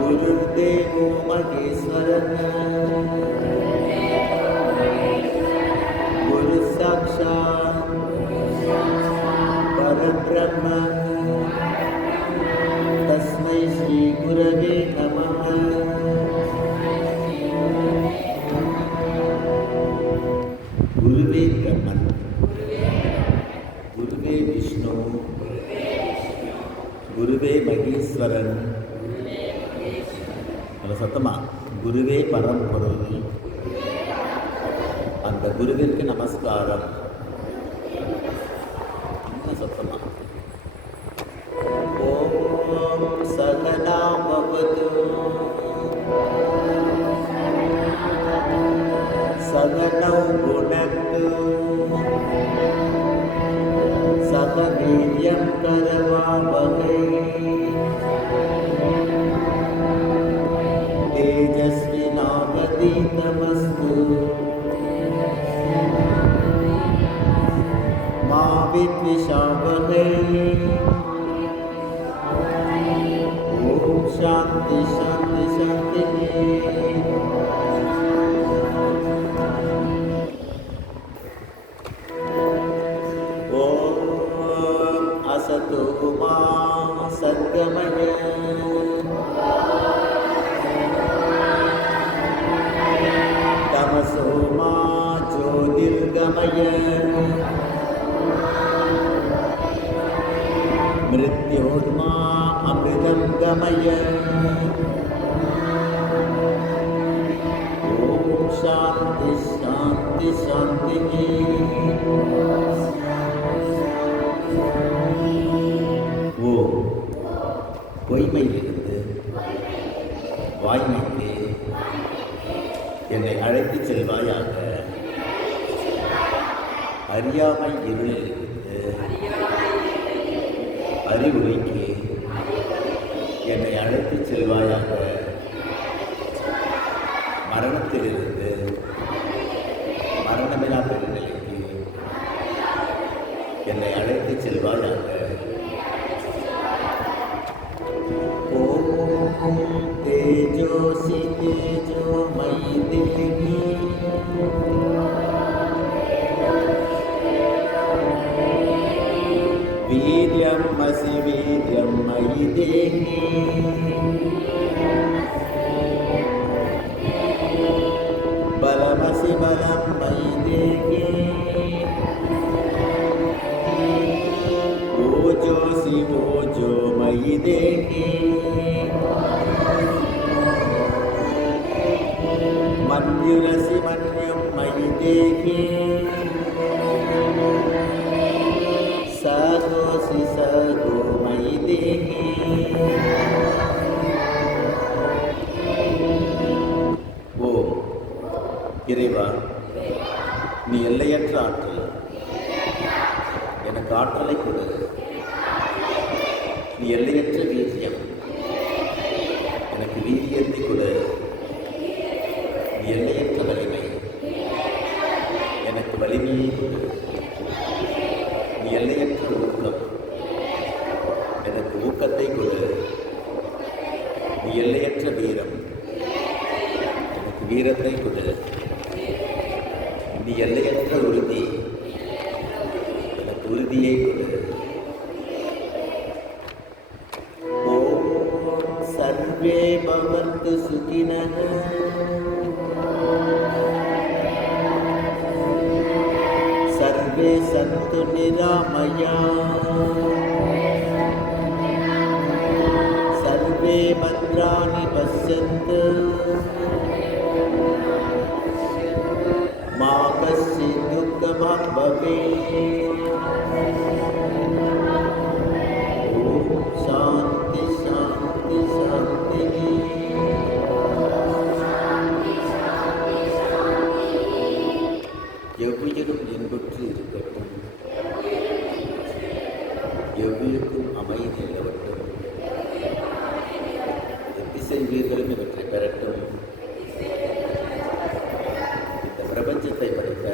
गुरुर्देवो महेश्वरः गुरुः साक्षात् परब्रह्म तस्मै श्री गुरवे नमः। गुरुवे ब्रह्मन् गुरुवे विष्णु गुरुवे महेश्वरன். சத்தமா குருவே பரம்பொருள், அந்த குருவிற்கு நமஸ்காரம். சத்தமா ஓம் சகனா பவது சகனௌ புனக்து சக வீர்யம் கரவாவஹை तेजस्विनावधीतमस्तु मा विद्विषावहै। ओम शांति शांति शांति। ओम असतो मा सद्गमय तमसो मा ज्योतिर्गमय मृत्योर्मा अमृतं गमय। ओम शांति शांति शांति। ஓம் பொய்மையிலிருந்து வாய்மைக்கு என்னை அழைத்துச் செல்வாயாக. அறியாமை இருளிலிருந்து அறிவுரைக்கு என்னை அழைத்துச் செல்வாயாக. மரணத்திலிருந்து மரணமில்லா பெருநிலைக்கு என்னை அழைத்துச் செல்வாயாக. ஓம் தேஜோசி தேஜோமயி தேவி வீர்யம் அசி வீர்யம் மயி தேவி பலமசி பலம் மயி தேவி ஓஜோசி ஓஜோ மயி தேவி मन्युरसि मन्युं मयि देहि सगोसि सगो मयि देहि। ஓம் இறைவா, நீ எல்லையற்ற ஆற்றல், எனக்கு ஆற்றலை கொடு. நீ எல்லையற்ற வீரியம், எனக்கு வீரியத்தை கொடு. நீ எல்லையற்ற வலிமை, எனக்கு வலிமையை கொடு. நீ எல்லையற்ற ஊக்கம், எனக்கு ஊக்கத்தை கொடு. நீ எல்லையற்ற வீரம், எனக்கு வீரத்தை கொடு. நீ எல்லையற்ற உறுதி, எனக்கு உறுதியை கொடு. ஓம் சர்வே பவந்து சுகினः सर्वे सन्तु निरामयाः सर्वे भद्राणि पश्यन्तु मा कश्चित् दुःखं भवेत्। ॐ शान्ति शान्ति शान्तिः। எவ்வுயிரும் இன்புற்று இருக்கட்டும், எவ்வுயிருக்கும் அமைதி நிலவட்டும். உயிர்களும் இவற்றை பெறட்டும். இந்த பிரபஞ்சத்தை படைத்த